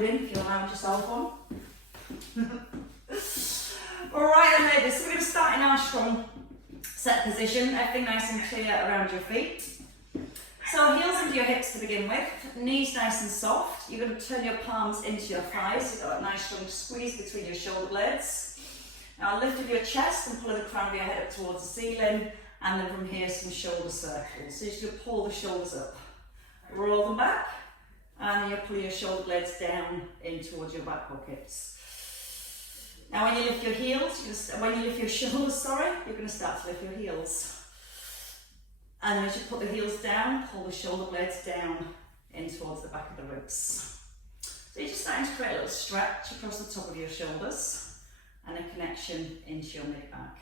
If you allowed yourself one. Alright then ladies, so we're going to start in our strong set position, everything nice and clear around your feet. So heels into your hips to begin with, knees nice and soft. You're going to turn your palms into your thighs, you've got a nice strong squeeze between your shoulder blades. Now lift up your chest and pull the crown of your head up towards the ceiling, and then from here some shoulder circles. So you're just going to pull the shoulders up, roll them back, and then you pull your shoulder blades down in towards your back pockets. Now when you lift your heels, when you lift your shoulders, you're going to start to lift your heels. And then as you put the heels down, pull the shoulder blades down in towards the back of the ribs. So you're just starting to create a little stretch across the top of your shoulders and a connection into your mid-back.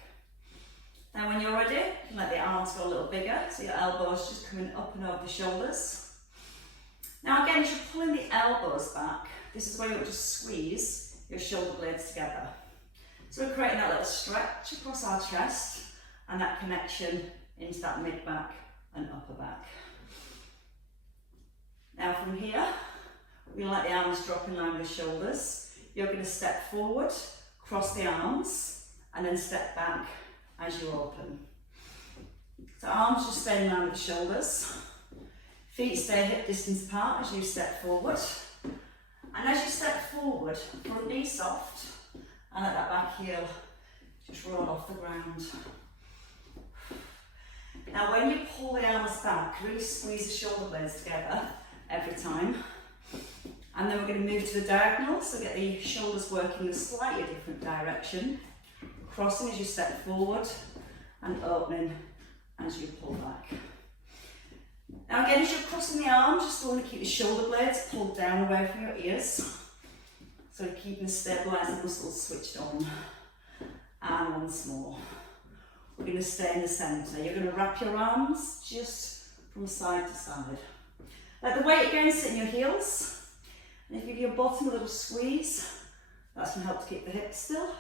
Now when you're ready, you can let the arms go a little bigger, so your elbows just coming up and over the shoulders. Now again, as you're pulling the elbows back, this is where you'll just squeeze your shoulder blades together. So we're creating that little stretch across our chest and that connection into that mid-back and upper back. Now from here, we're going to let the arms drop in line with the shoulders. You're going to step forward, cross the arms, and then step back as you open. So arms just stay in line with the shoulders. Feet stay hip distance apart as you step forward. And as you step forward, front knee soft, and let that back heel just roll off the ground. Now when you pull the arms back, really squeeze the shoulder blades together every time. And then we're going to move to the diagonal, so get the shoulders working in a slightly different direction. Crossing as you step forward and opening as you pull back. Now again, as you're crossing the arms, you still want to keep the shoulder blades pulled down away from your ears. So keeping the stabilising muscles switched on. And once more. We're going to stay in the centre. You're going to wrap your arms just from side to side. Let the weight again sit in your heels. And if you give your bottom a little squeeze, that's going to help to keep the hips still.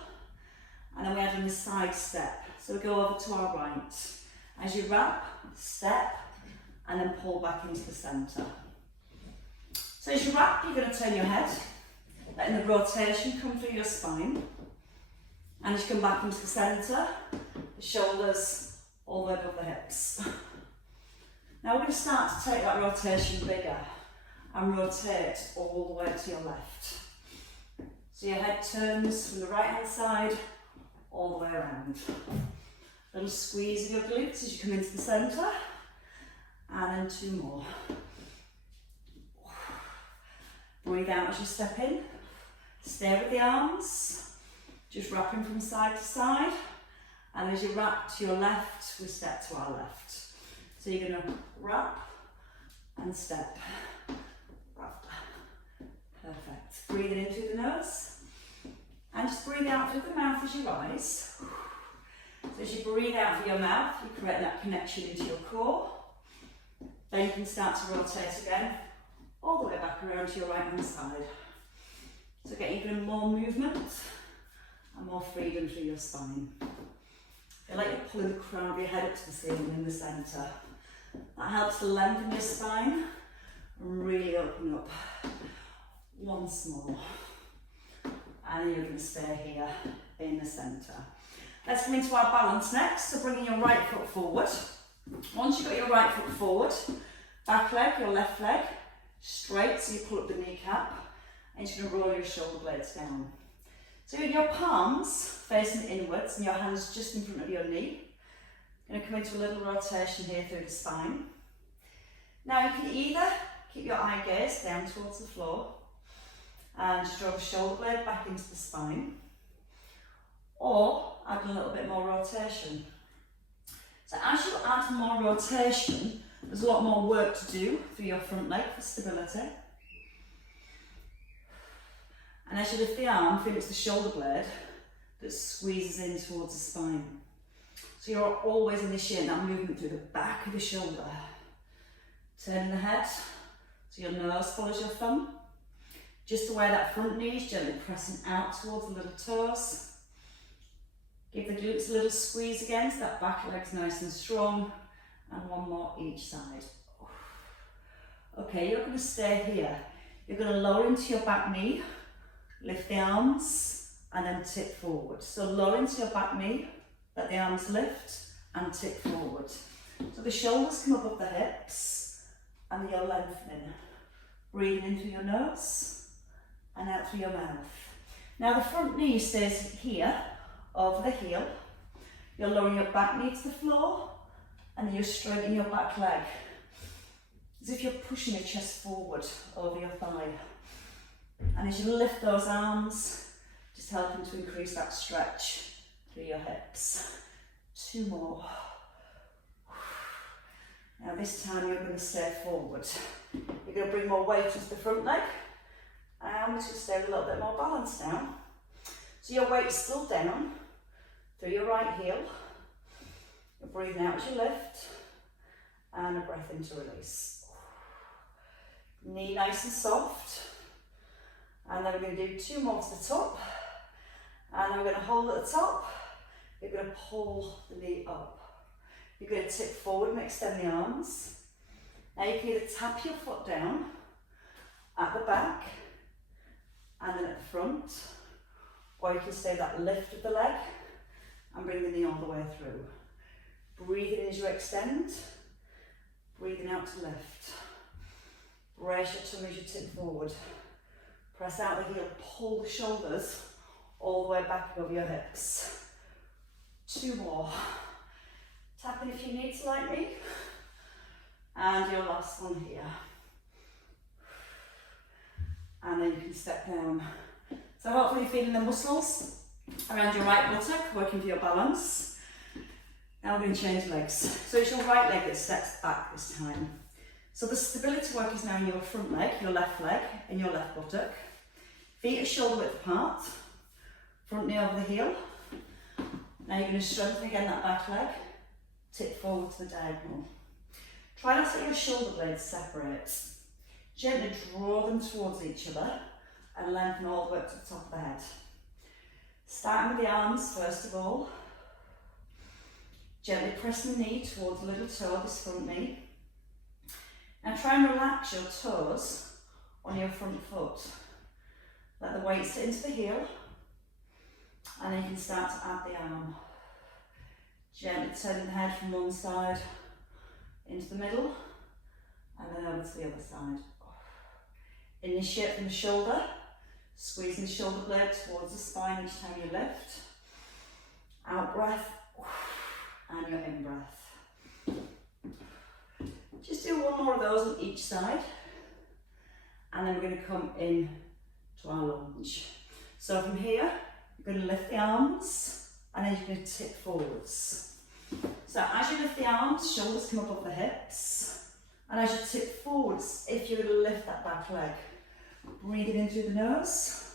And then we add in the side step. So we go over to our right. As you wrap, step, and then pull back into the centre. So as you wrap, you're going to turn your head, letting the rotation come through your spine. And as you come back into the centre, the shoulders all the way above the hips. Now we're going to start to take that rotation bigger and rotate all the way to your left. So your head turns from the right hand side all the way around. A little squeeze of your glutes as you come into the centre. And then two more. Breathe out as you step in. Stay with the arms. Just wrapping from side to side. And as you wrap to your left, we step to our left. So you're going to wrap and step. Wrap. Perfect. Breathing in through the nose. And just breathe out through the mouth as you rise. So as you breathe out through your mouth, you create that connection into your core. Then you can start to rotate again, all the way back around to your right hand side. So get even more movement and more freedom through your spine. Feel like you're pulling the crown of your head up to the ceiling in the centre. That helps to lengthen your spine and really open up. Once more. And you're going to stay here in the centre. Let's come into our balance next. So bringing your right foot forward. Once you've got your right foot forward, back leg, your left leg, straight, so you pull up the kneecap, and you're going to roll your shoulder blades down. So with your palms facing inwards and your hands just in front of your knee, you're going to come into a little rotation here through the spine. Now you can either keep your eye gaze down towards the floor, and just draw the shoulder blade back into the spine, or add a little bit more rotation. So as you add more rotation, there's a lot more work to do for your front leg for stability. And as you lift the arm, feel it's the shoulder blade that squeezes in towards the spine. So you're always initiating that movement through the back of the shoulder. Turning the head, so your nose follows your thumb. Just away that front knee is gently pressing out towards the little toes. Give the glutes a little squeeze again, so that back leg's nice and strong. And one more each side. Okay, you're going to stay here. You're going to lower into your back knee, lift the arms, and then tip forward. So lower into your back knee, let the arms lift, and tip forward. So the shoulders come above the hips, and you're lengthening. Breathing in through your nose, and out through your mouth. Now the front knee stays here, over the heel. You're lowering your back knee to the floor, and then you're straightening your back leg. As if you're pushing your chest forward over your thigh. And as you lift those arms, just helping to increase that stretch through your hips. 2 more. Now this time you're going to stay forward. You're going to bring more weight into the front leg, and we're just going to stay with a little bit more balance now. So your weight's still down through your right heel. You're breathing out as you lift, and a breath in to release. Knee nice and soft, and then we're going to do 2 more to the top, and then we're going to hold at the top. You're going to pull the knee up. You're going to tip forward and extend the arms. Now you can either tap your foot down at the back and then at the front, or you can stay that lift of the leg and bring the knee all the way through. Breathing in as you extend, breathing out to lift. Raise your tummy as you tip forward. Press out the heel, pull the shoulders all the way back over your hips. 2 more. Tap in if you need to, like me. And your last one here. And then you can step down. So hopefully you're feeling the muscles around your right buttock, working for your balance. Now we're going to change legs. So it's your right leg that steps back this time. So the stability work is now in your front leg, your left leg, and your left buttock. Feet are shoulder width apart. Front knee over the heel. Now you're going to strengthen again that back leg. Tip forward to the diagonal. Try not to let your shoulder blades separate. Gently draw them towards each other and lengthen all the way up to the top of the head. Starting with the arms first of all. Gently press the knee towards the little toe of this front knee. And try and relax your toes on your front foot. Let the weight sit into the heel, and then you can start to add the arm. Gently turning the head from one side into the middle, and then over to the other side. Initiate from the shoulder, squeezing the shoulder blade towards the spine each time you lift. Out breath, and your in breath. Just do 1 more of those on each side, and then we're going to come in to our lunge. So from here, you're going to lift the arms, and then you're going to tip forwards. So as you lift the arms, shoulders come above the hips, and as you tip forwards, if you're going to lift that back leg, breathing in through the nose,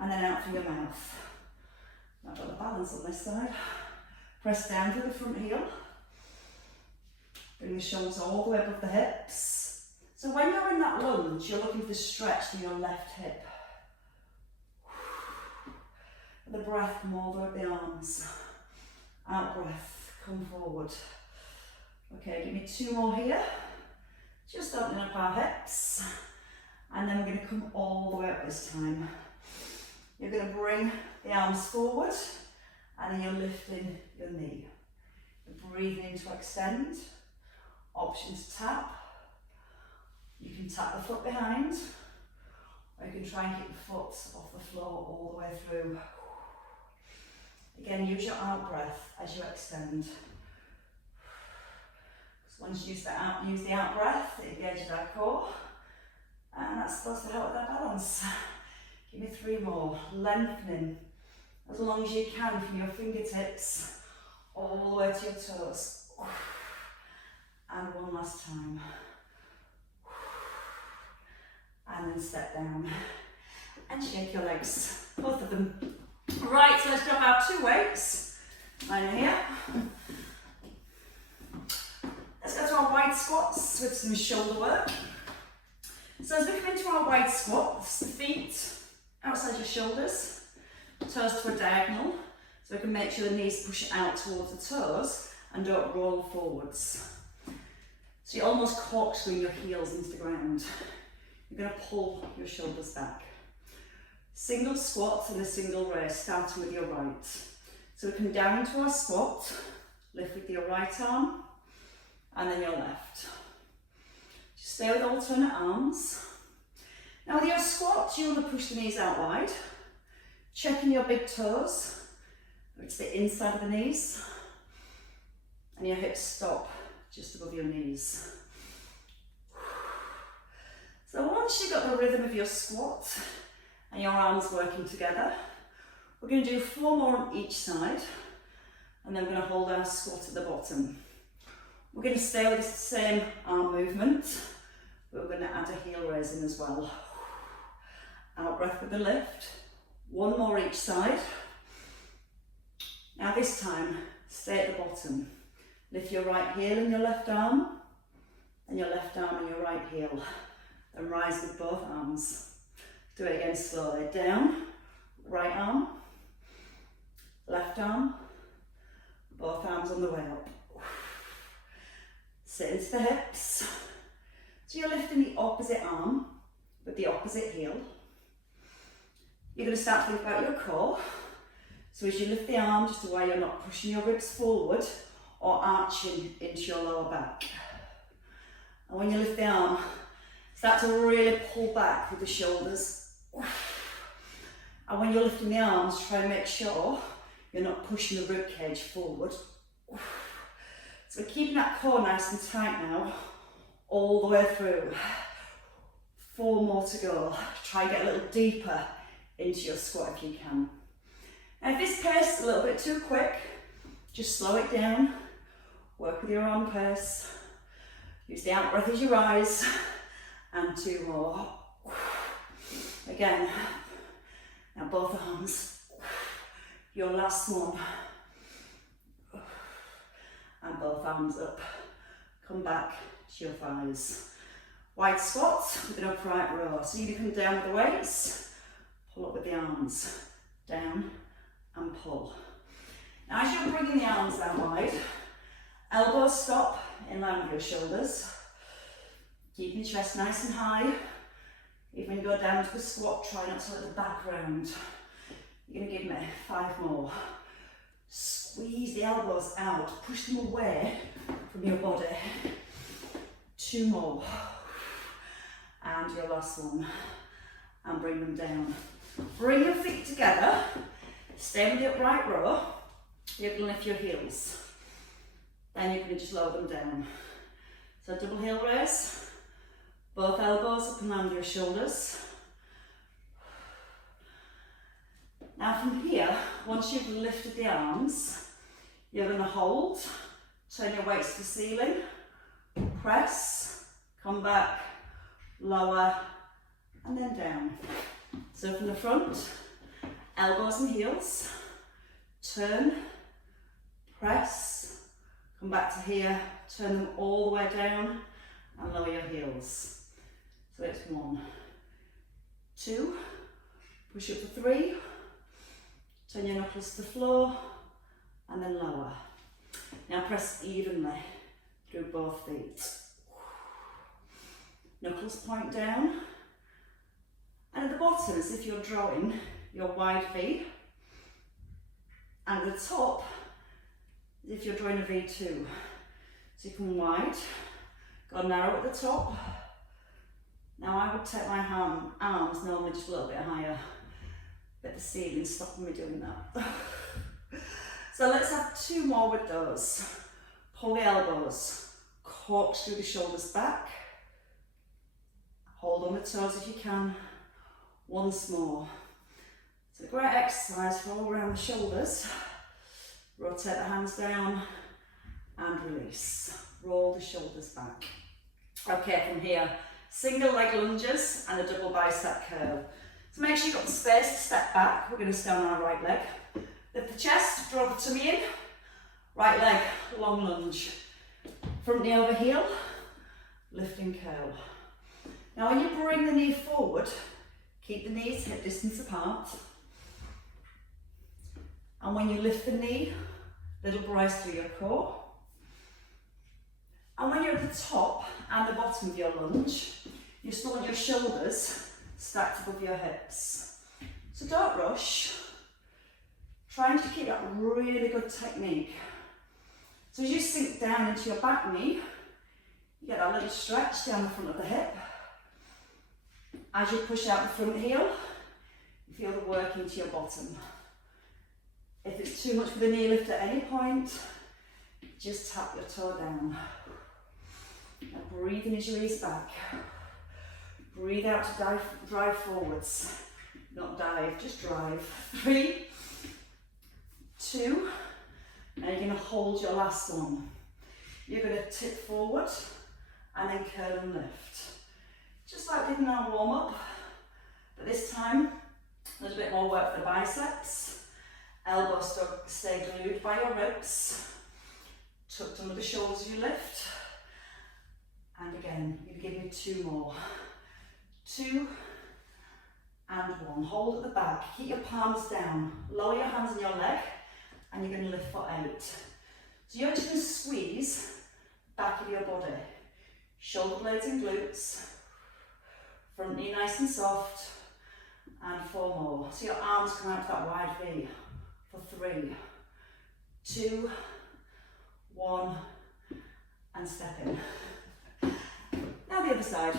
and then out through your mouth. Now I've got the balance on this side. Press down through the front heel. Bring the shoulders all the way above the hips. So when you're in that lunge, you're looking for the stretch through your left hip. The breath, come all the way up the arms. Out breath, come forward. Okay, give me 2 more here. Just opening up our hips. And then we're going to come all the way up this time. You're going to bring the arms forward, and then you're lifting your knee. You're breathing in to extend. Options tap. You can tap the foot behind, or you can try and keep the foot off the floor all the way through. Again, use your out breath as you extend. So once you use the out breath, it engages our core, and that's supposed to help with our balance. Give me 3 more. Lengthening as long as you can from your fingertips all the way to your toes. And 1 last time. And then step down and shake your legs, both of them. Right, so let's grab our 2 weights. Mine are here. Let's go to our wide squats with some shoulder work. So as we come into our wide squats, the feet outside your shoulders, toes to a diagonal, so we can make sure the knees push out towards the toes and don't roll forwards. So you're almost corkscrewing your heels into the ground. you're going to pull your shoulders back. Single squat and a single raise, starting with your right. So we come down into our squat, lift with your right arm, and then your left. Just stay with alternate arms. Now with your squat, you want to push the knees out wide, checking your big toes, which is the inside of the knees, and your hips stop just above your knees. So once you've got the rhythm of your squat and your arms working together, we're going to do 4 more on each side, and then we're going to hold our squat at the bottom. We're going to stay with the same arm movement, but we're going to add a heel raise in as well. Out breath with the lift. 1 more each side. Now this time, stay at the bottom. Lift your right heel and your left arm, and your left arm and your right heel. And rise with both arms. Do it again slowly. Down, right arm, left arm, both arms on the way up. Sit into the hips. So you're lifting the opposite arm with the opposite heel. You're going to start to think about your core. So as you lift the arm, just aware you're not pushing your ribs forward or arching into your lower back. And when you lift the arm, start to really pull back with the shoulders. And when you're lifting the arms, try and make sure you're not pushing the rib cage forward. So we're keeping that core nice and tight now, all the way through. 4 more to go. Try and get a little deeper into your squat if you can. Now if this pace is a little bit too quick, just slow it down. Work with your own pace. Use the out breath as you rise. And 2 more. Again. Now both arms. Your last one. And both arms up. Come back to your thighs. Wide squat with an upright row. So you can come down with the weights. Pull up with the arms, down and pull. Now as you're bringing the arms down wide, elbows stop in line with your shoulders. Keep your chest nice and high. Even when you go down to the squat, try not to let the back round. You're going to give me 5 more. Squeeze the elbows out, push them away from your body. 2 more. And your last one. And bring them down. Bring your feet together, stay with the upright row. You're going to lift your heels. Then you're going to just lower them down. So double heel raise, both elbows up and around your shoulders. Now from here, once you've lifted the arms, you're going to hold, turn your weights to the ceiling, press, come back, lower, and then down. So from the front, elbows and heels, turn, press, come back to here, turn them all the way down and lower your heels. So it's 1, 2, push up for 3, turn your knuckles to the floor and then lower. Now press evenly through both feet. Knuckles point down. And at the bottom, as if you're drawing your wide V. And at the top, as if you're drawing a V2. So you come wide, go narrow at the top. Now I would take my arms normally just a little bit higher, but the ceiling's stopping me doing that. So let's have 2 more with those. Pull the elbows, corkscrew the shoulders back. Hold on the toes if you can. Once more. It's a great exercise for all around the shoulders. Rotate the hands down and release. Roll the shoulders back. Okay, from here, single leg lunges and a double bicep curl. So make sure you've got the space to step back. We're going to stay on our right leg. Lift the chest, draw the tummy in. Right leg, long lunge. Front knee over heel, lift and curl. Now when you bring the knee forward, keep the knees hip distance apart. And when you lift the knee, little rise through your core. And when you're at the top and the bottom of your lunge, You still want your shoulders stacked above your hips. So don't rush. Try and keep that really good technique. So as you sink down into your back knee, you get that little stretch down the front of the hip. As you push out the front heel, you feel the work into your bottom. If it's too much for the knee lift at any point, just tap your toe down. Now breathe in as you ease back. Breathe out to drive forwards. Not dive, just drive. 3, 2, and you're going to hold your last one. You're going to tip forward and then curl and lift. Just like we did in our warm up, but this time there's a bit more work for the biceps. Elbows stay glued by your ribs, tucked under the shoulders as you lift. And again, you give me 2 more. 2 and 1. Hold at the back, keep your palms down, lower your hands on your leg, and you're going to lift for 8. So you're just going to squeeze back of your body, shoulder blades and glutes, front knee nice and soft, and 4 more. So your arms come out to that wide V for 3, 2, 1, and step in. Now the other side.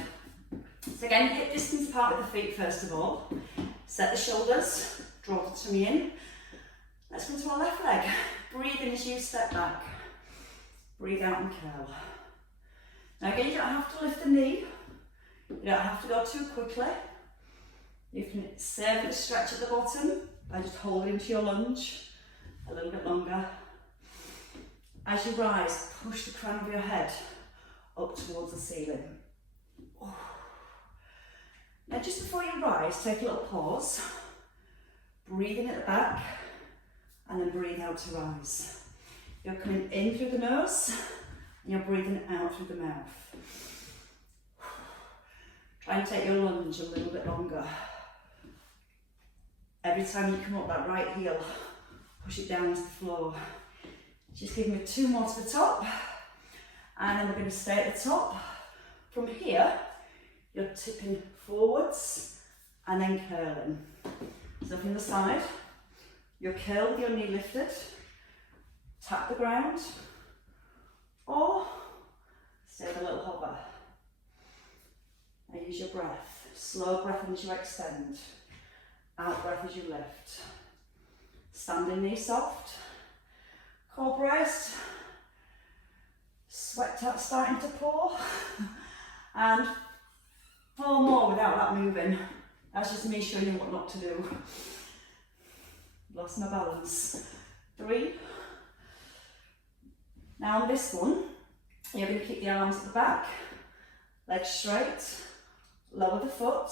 So again, hip distance apart with the feet first of all. Set the shoulders, draw the tummy in. Let's come to our left leg. Breathe in as you step back. Breathe out and curl. Now again, you don't have to lift the knee. You don't have to go too quickly. You can serve the stretch at the bottom by just holding to your lunge a little bit longer. As you rise, push the crown of your head up towards the ceiling. Now just before you rise, take a little pause. Breathe in at the back and then breathe out to rise. You're coming in through the nose and you're breathing out through the mouth. Try and take your lunge a little bit longer. Every time you come up that right heel, push it down to the floor. Just give me 2 more to the top, and then we're going to stay at the top. From here, you're tipping forwards and then curling. So from the side, you'll curl with your knee lifted, tap the ground, or stay with a little hover. Now use your breath. Slow breath as you extend. Out breath as you lift. Standing knee soft. Core braced. Sweat starting to pour. And 4 more without that moving. That's just me showing you what not to do. Lost my balance. 3. Now on this one, you're going to keep the arms at the back. Legs straight. Lower the foot.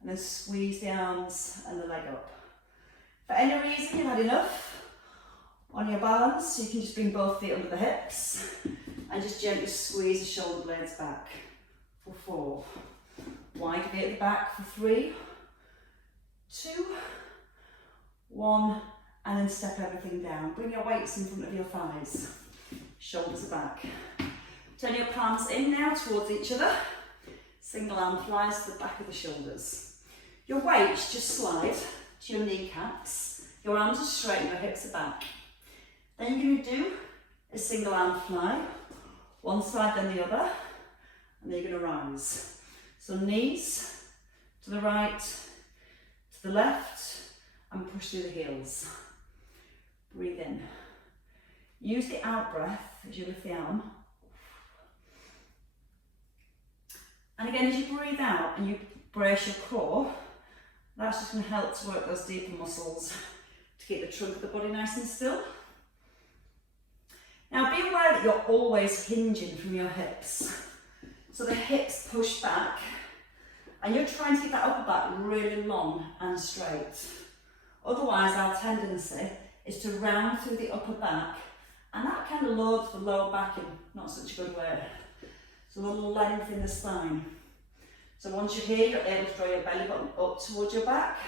And then squeeze the arms and the leg up. For any reason you've had enough on your balance, you can just bring both feet under the hips and just gently squeeze the shoulder blades back for 4. Wide V at the back for 3, 2, 1, and then step everything down. Bring your weights in front of your thighs. Shoulders are back. Turn your palms in now towards each other. Single arm flies to the back of the shoulders. Your weights just slide to your kneecaps. Your arms are straight and your hips are back. Then you're going to do a single arm fly, one side then the other, and then you're going to rise. So knees to the right, to the left, and push through the heels. Breathe in. Use the out breath as you lift the arm. And again, as you breathe out and you brace your core, that's just going to help to work those deeper muscles to keep the trunk of the body nice and still. Now be aware that you're always hinging from your hips. So the hips push back and you're trying to keep that upper back really long and straight. Otherwise our tendency is to round through the upper back and that kind of loads the lower back in not such a good way. So a little length in the spine. So once you're here, you're able to draw your belly button up towards your back.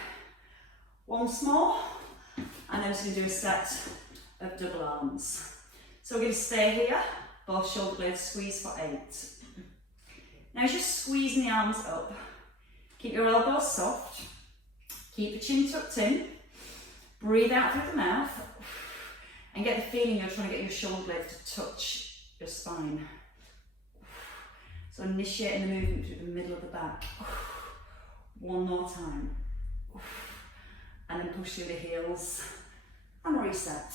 Once more, and then we're just going to do a set of double arms. So we're going to stay here, both shoulder blades squeeze for 8. Now just squeezing the arms up. Keep your elbows soft. Keep the chin tucked in. Breathe out through the mouth. And get the feeling you're trying to get your shoulder blades to touch your spine. So initiating the movement through the middle of the back. One more time. And then push through the heels. And reset.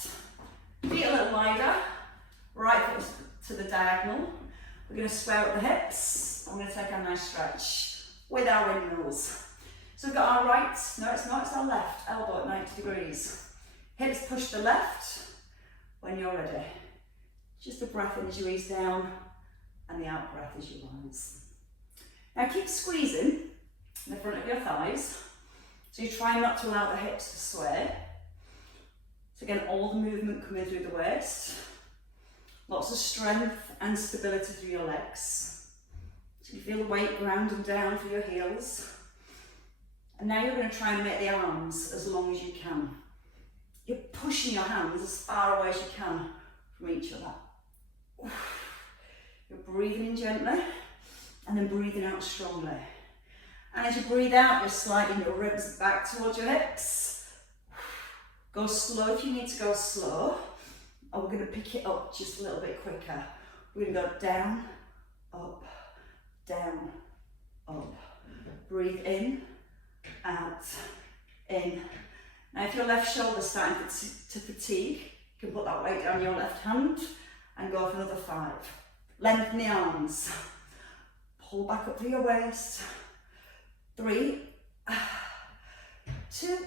Feet a little wider. Right foot to the diagonal. We're going to square up the hips. I'm going to take a nice stretch with our windmills. So we've got our right, no it's not, it's our left elbow at 90 degrees. Hips push to the left when you're ready. Just a breath in as you ease down and the out breath as you rise. Now keep squeezing the front of your thighs. So you try not to allow the hips to sway. So again, all the movement coming through the waist. Lots of strength and stability through your legs. So you feel the weight grounding down through your heels. And now you're going to try and make the arms as long as you can. You're pushing your hands as far away as you can from each other. You're breathing in gently and then breathing out strongly. And as you breathe out, you're sliding your ribs back towards your hips. Go slow if you need to go slow. And we're going to pick it up just a little bit quicker. We're going to go down, up, down, up. Breathe in, out, in. Now if your left shoulder's starting to fatigue, you can put that weight down your left hand and go for another 5. Lengthen the arms. Pull back up through your waist. 3, 2,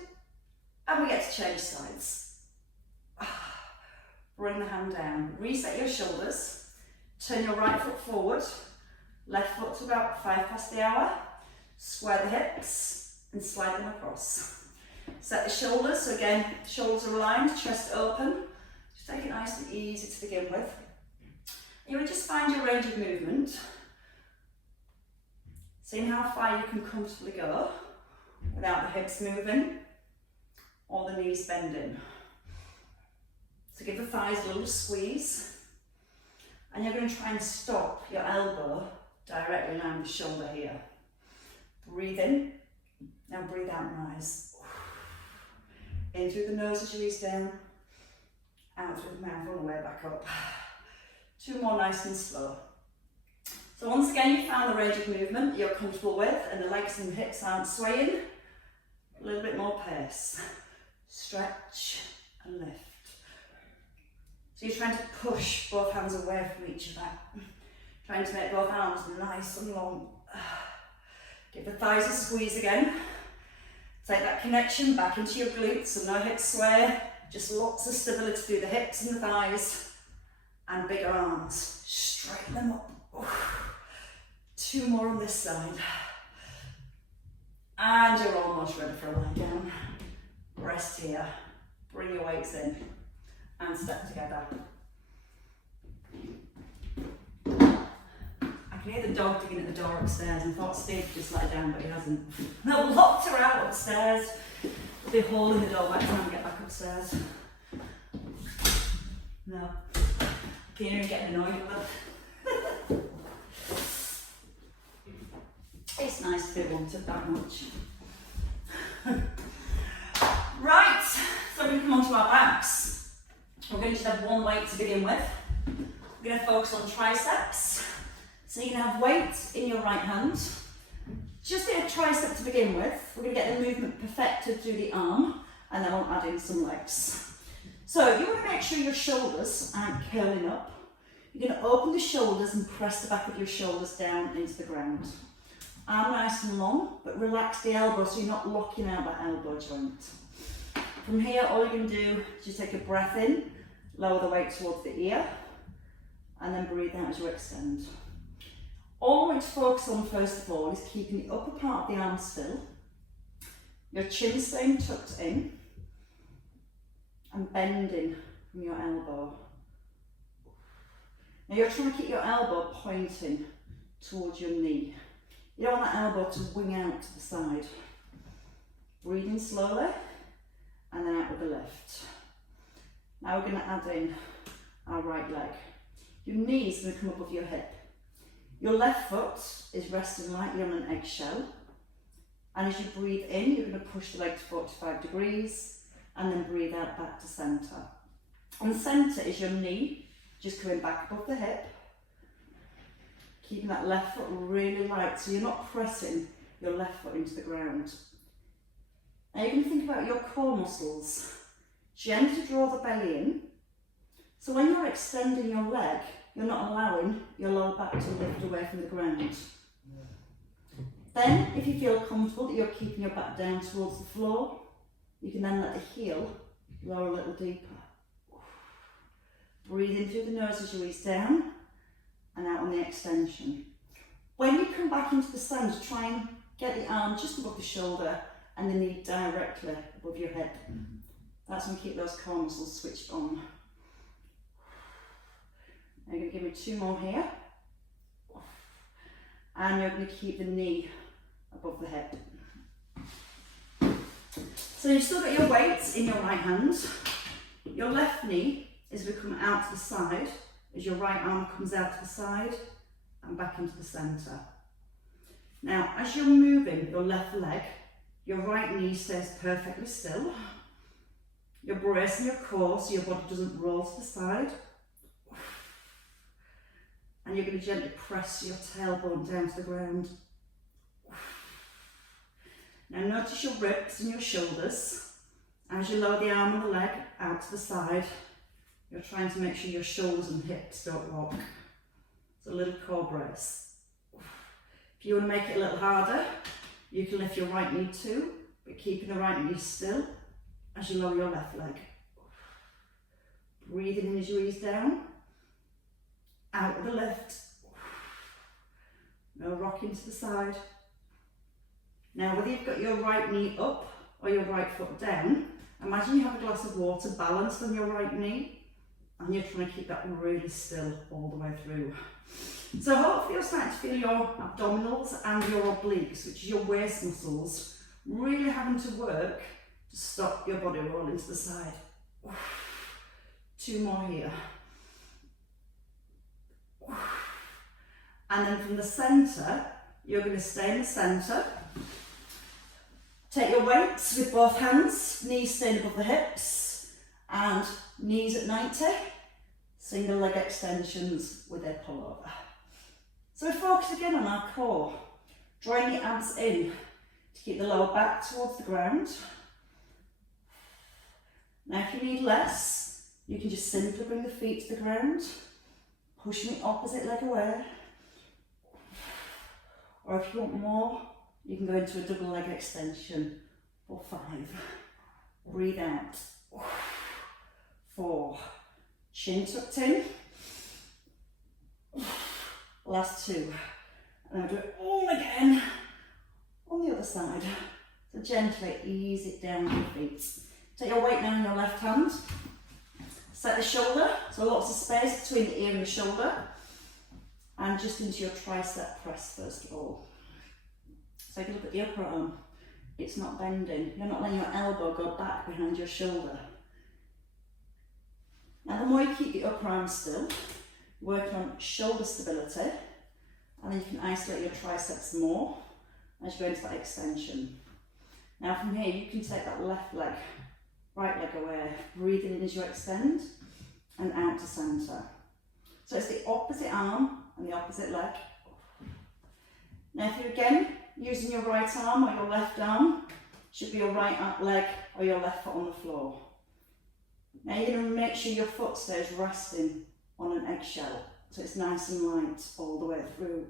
and we get to change sides. Bring the hand down. Reset your shoulders. Turn your right foot forward. Left foot to about 5 past the hour. Square the hips and slide them across. Set the shoulders. So again, shoulders are aligned, chest open. Just take it nice and easy to begin with. You will just find your range of movement. Seeing how far you can comfortably go without the hips moving or the knees bending. So give the thighs a little squeeze, and you're going to try and stop your elbow directly around the shoulder here. Breathe in, now breathe out and rise. In through the nose as you ease down, out through the mouth on the way back up. 2 more nice and slow. So once again, you found the range of movement you're comfortable with and the legs and hips aren't swaying. A little bit more pace. Stretch and lift. So you're trying to push both hands away from each other. Trying to make both arms nice and long. Give the thighs a squeeze again. Take that connection back into your glutes, so no hip sway. Just lots of stability through the hips and the thighs. And bigger arms. Straighten them up. 2 more on this side. And you're almost ready for a lie down. Rest here. Bring your weights in. And step together. I can hear the dog digging at the door upstairs, and I thought Steve would just let her down, but he hasn't. They've locked her out upstairs. There'll be a hole in the door by the time we get back upstairs. No. I can hear him getting annoyed with her. It's nice to be wanted that much. Right, so we're going to come on to our backs. We're going to have one weight to begin with. We're going to focus on triceps. So you can have weight in your right hand. Just a tricep to begin with. We're going to get the movement perfected through the arm, and then we'll add in some legs. So you want to make sure your shoulders aren't curling up. You're going to open the shoulders and press the back of your shoulders down into the ground. Arm nice and long, but relax the elbow so you're not locking out that elbow joint. From here, all you're going to do is just take a breath in, lower the weight towards the ear, and then breathe out as you extend. All we want to focus on first of all is keeping the upper part of the arm still, your chin staying tucked in, and bending from your elbow. Now you're trying to keep your elbow pointing towards your knee. You don't want that elbow to wing out to the side. Breathing slowly, and then out with the lift. Now we're going to add in our right leg. Your knee is going to come above your hip. Your left foot is resting lightly on an eggshell. And as you breathe in, you're going to push the leg to 45 degrees and then breathe out back to centre. And centre is your knee, just coming back above the hip. Keeping that left foot really light, so you're not pressing your left foot into the ground. Now you're going to think about your core muscles. Gently draw the belly in. So when you're extending your leg, you're not allowing your lower back to lift away from the ground. Then, if you feel comfortable that you're keeping your back down towards the floor, you can then let the heel lower a little deeper. Breathe in through the nose as you ease down and out on the extension. When you come back into the sand, try and get the arm just above the shoulder and the knee directly above your head. That's when you keep those core muscles switched on. Now you're going to give me 2 more here. And you're going to keep the knee above the head. So you've still got your weights in your right hand. Your left knee is going to come out to the side as your right arm comes out to the side and back into the centre. Now, as you're moving your left leg, your right knee stays perfectly still. You're bracing your core so your body doesn't roll to the side. And you're going to gently press your tailbone down to the ground. Now notice your ribs and your shoulders. As you lower the arm and the leg out to the side, you're trying to make sure your shoulders and hips don't walk. It's a little core brace. If you want to make it a little harder, you can lift your right knee too, but keeping the right knee still as you lower your left leg. Breathing in as you ease down. Out with the lift. No rocking to the side. Now whether you've got your right knee up or your right foot down, imagine you have a glass of water balanced on your right knee and you're trying to keep that really still all the way through. So hopefully you're starting to feel your abdominals and your obliques, which is your waist muscles, really having to work to stop your body rolling to the side. 2 more here. And then from the centre, you're going to stay in the centre. Take your weights with both hands, knees staying above the hips, and knees at 90. Single leg extensions with a pullover. So we focus again on our core, drawing the abs in to keep the lower back towards the ground. Now if you need less, you can just simply bring the feet to the ground, pushing the opposite leg away. Or if you want more, you can go into a double leg extension for 5. Breathe out. 4. Chin tucked in. Last 2. And then we'll do it all again on the other side. So gently ease it down with your feet. Take your weight now in your left hand. Set the shoulder, so lots of space between the ear and the shoulder. And just into your tricep press first of all. So take a look at the upper arm. It's not bending. You're not letting your elbow go back behind your shoulder. Now the more you keep the upper arm still, working on shoulder stability, and then you can isolate your triceps more as you go into that extension. Now from here you can take that left leg, right leg away, breathing in as you extend, and out to centre. So it's the opposite arm and the opposite leg. Now if you're again using your right arm or your left arm, should be your right leg or your left foot on the floor. Now you're going to make sure your foot stays resting on an eggshell, so it's nice and light all the way through.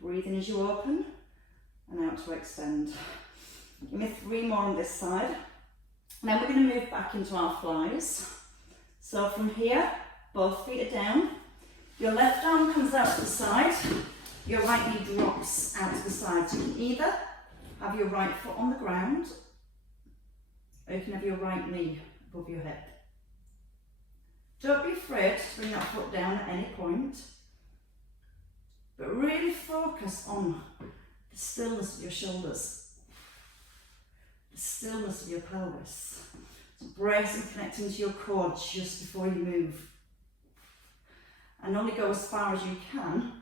Breathe in as you open and out to extend. Give me 3 more on this side. Now we're going to move back into our flies. So from here, both feet are down. Your left arm comes out to the side. Your right knee drops out to the side. So you can either have your right foot on the ground, or you can have your right knee above your head. Don't be afraid to bring that foot down at any point, but really focus on the stillness of your shoulders, the stillness of your pelvis. So brace and connect into your core just before you move. and only go as far as you can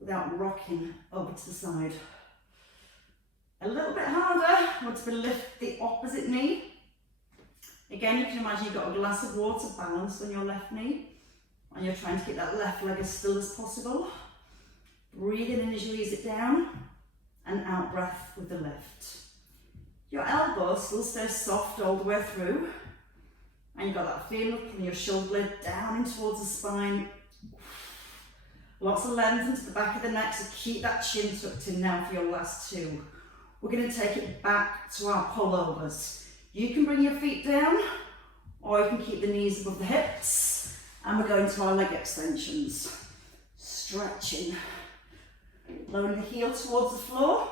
without rocking over to the side. A little bit harder, once we lift the opposite knee. Again, you can imagine you've got a glass of water balanced on your left knee, and you're trying to keep that left leg as still as possible. Breathing in as you ease it down, and out breath with the lift. Your elbows still stay soft all the way through, and you've got that feeling of pulling your shoulder blade down in towards the spine. Lots of length into the back of the neck, so keep that chin tucked in now for your last two. We're going to take it back to our pullovers. You can bring your feet down, or you can keep the knees above the hips, and we're going to our leg extensions. Stretching, lowering the heel towards the floor.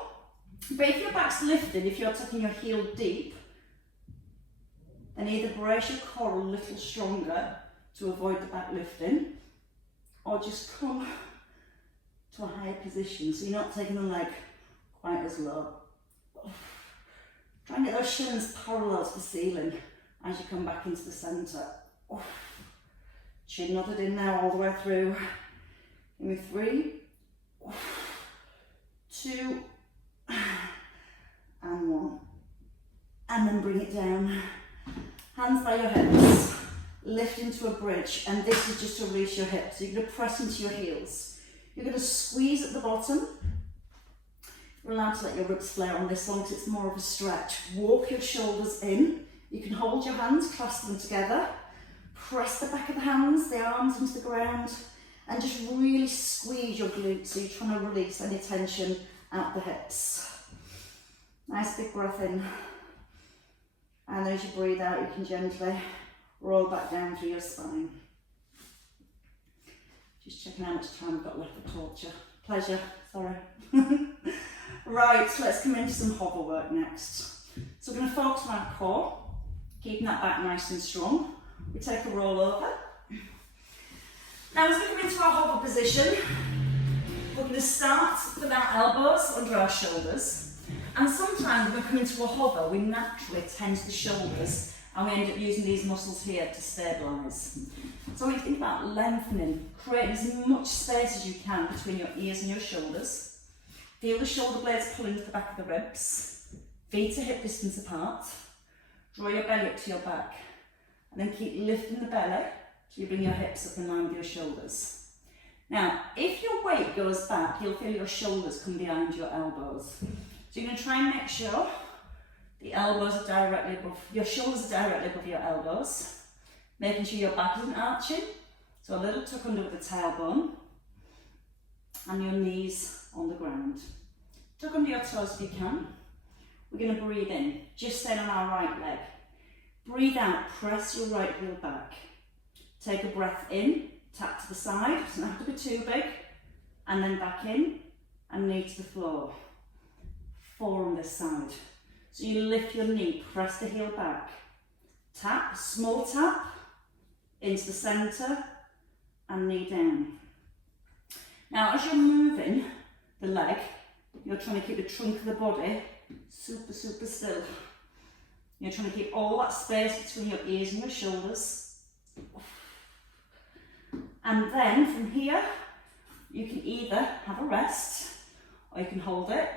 But if your back's lifted, if you're tucking your heel deep, then either brace your core a little stronger to avoid the back lifting, or just come to a higher position so you're not taking the leg quite as low. Try and get those shins parallel to the ceiling as you come back into the centre. Chin nodded in now all the way through. Give me 3, 2, and 1. And then bring it down. Hands by your hips. Lift into a bridge, and this is just to release your hips. So you're going to press into your heels. You're going to squeeze at the bottom. You're allowed to let your ribs flare on this one because it's more of a stretch. Walk your shoulders in. You can hold your hands, clasp them together. Press the back of the hands, the arms into the ground, and just really squeeze your glutes so you're trying to release any tension out the hips. Nice big breath in. And as you breathe out, you can gently roll back down through your spine. Just checking how much time I've got left for torture. Pleasure, sorry. Right, so let's come into some hover work next. So we're going to focus on our core, keeping that back nice and strong. We take a roll over. Now as we come into our hover position, we're going to start with our elbows under our shoulders. And sometimes when we come into a hover, we naturally tense the shoulders and we end up using these muscles here to stabilise. So when you think about lengthening, create as much space as you can between your ears and your shoulders. Feel the shoulder blades pull into the back of the ribs. Feet are hip distance apart. Draw your belly up to your back. And then keep lifting the belly till you bring your hips up in line with your shoulders. Now, if your weight goes back, you'll feel your shoulders come behind your elbows. So you're going to try and make sure the elbows are directly above, your shoulders are directly above your elbows, making sure your back isn't arching, so a little tuck under with the tailbone, and your knees on the ground. Tuck under your toes if you can. We're going to breathe in, just staying on our right leg. Breathe out, press your right heel back. Take a breath in, tap to the side, doesn't have to be too big, and then back in, and knee to the floor. 4 on this side. So you lift your knee, press the heel back. Tap, small tap, into the centre, and knee down. Now as you're moving the leg, you're trying to keep the trunk of the body super still. You're trying to keep all that space between your ears and your shoulders. And then from here, you can either have a rest, or you can hold it.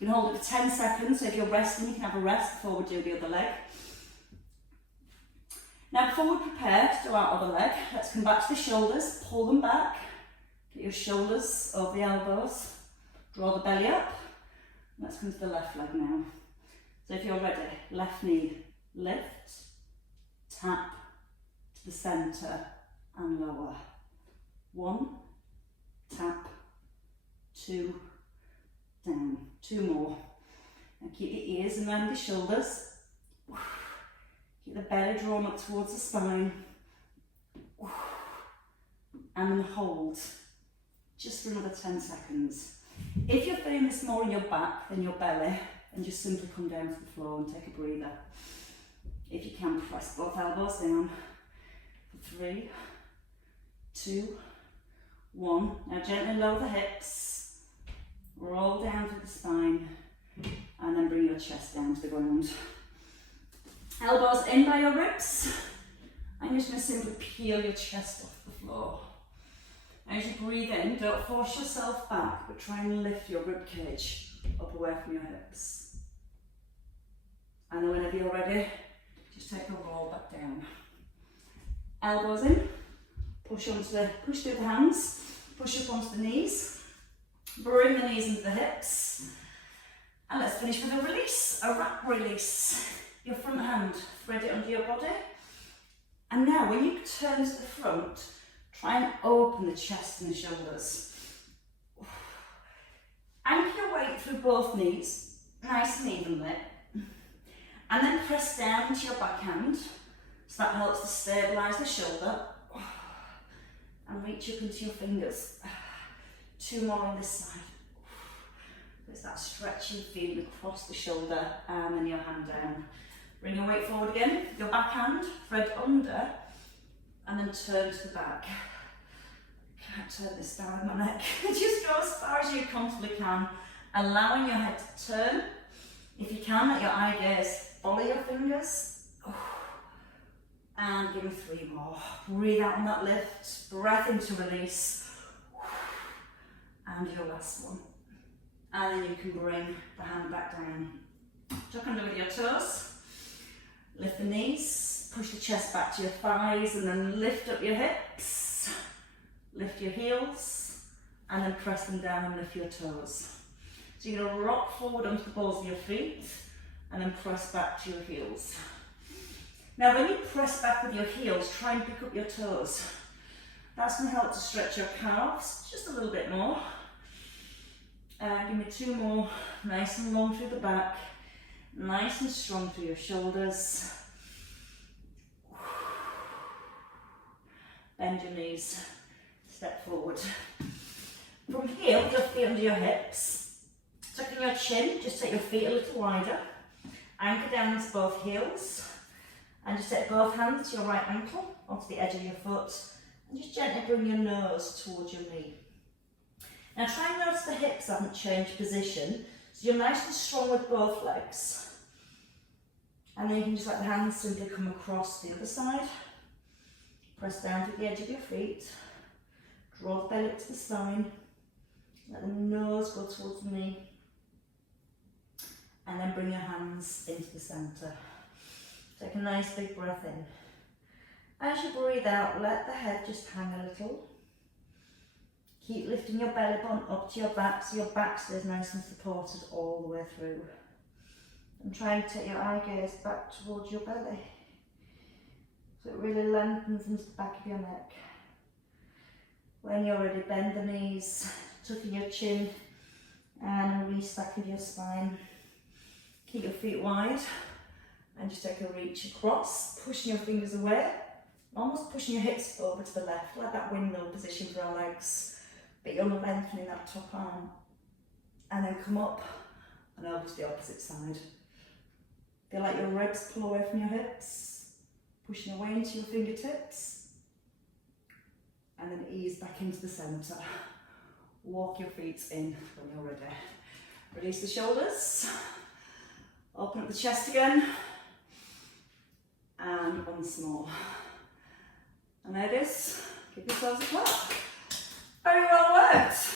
You can hold it for 10 seconds, so if you're resting, you can have a rest before we do the other leg. Now before we prepare to do our other leg, let's come back to the shoulders, pull them back, get your shoulders over the elbows, draw the belly up. Let's come to the left leg now. So if you're ready, left knee, lift, tap to the centre and lower. 1, tap, 2, down. 2 more. And keep the ears around the shoulders. Keep the belly drawn up towards the spine. And then hold. Just for another 10 seconds. If you're feeling this more in your back than your belly, then just simply come down to the floor and take a breather. If you can, press both elbows down. 3, 2, 1. Now gently lower the hips. Roll down through the spine, and then bring your chest down to the ground. Elbows in by your ribs. I'm just going to simply peel your chest off the floor. As you breathe in, don't force yourself back, but try and lift your rib cage up away from your hips. And then whenever you're ready, just take a roll back down. Elbows in, push through the hands, push up onto the knees, bring the knees into the hips. And let's finish with a release, a wrap release. Your front hand, thread it under your body. And now when you turn to the front, try and open the chest and the shoulders. Anchor your weight through both knees, nice and evenly. And then press down into your backhand, so that helps to stabilise the shoulder. And reach up into your fingers. 2 more on this side. There's that stretching feeling across the shoulder and then your hand down. Bring your weight forward again, your backhand, thread under, and then turn to the back. Can't turn this down with my neck. Just go as far as you comfortably can, allowing your head to turn. If you can, let your eye gaze follow your fingers. And give me 3 more. Breathe out on that lift, breath into release. And your last one. And then you can bring the hand back down. Tuck under with your toes. Lift the knees, push the chest back to your thighs, and then lift up your hips. Lift your heels, and then press them down and lift your toes. So you're going to rock forward onto the balls of your feet, and then press back to your heels. Now when you press back with your heels, try and pick up your toes. That's going to help to stretch your calves just a little bit more. Give me 2 more, nice and long through the back, nice and strong through your shoulders. Bend your knees, step forward. From here, with your feet under your hips, tucking your chin, just take your feet a little wider, anchor down into both heels, and just take both hands to your right ankle, onto the edge of your foot, and just gently bring your nose towards your knee. Now try and notice the hips haven't changed position, so you're nice and strong with both legs. And then you can just let the hands simply come across the other side. Press down to the edge of your feet. Draw the belly up to the spine. Let the nose go towards the knee. And then bring your hands into the centre. Take a nice big breath in. As you breathe out, let the head just hang a little. Keep lifting your belly button up to your back so your back stays nice and supported all the way through. And try and take your eye gaze back towards your belly. So it really lengthens into the back of your neck. When you're ready, bend the knees, tucking your chin and release back into your spine. Keep your feet wide and just take a reach across, pushing your fingers away, almost pushing your hips over to the left, like that windmill position for our legs. But you're lengthening that top arm. And then come up and over to the opposite side. Feel like your ribs pull away from your hips, pushing away into your fingertips. And then ease back into the centre. Walk your feet in when you're ready. Release the shoulders. Open up the chest again. And once more. And ladies, give yourselves a clap. Very well worked.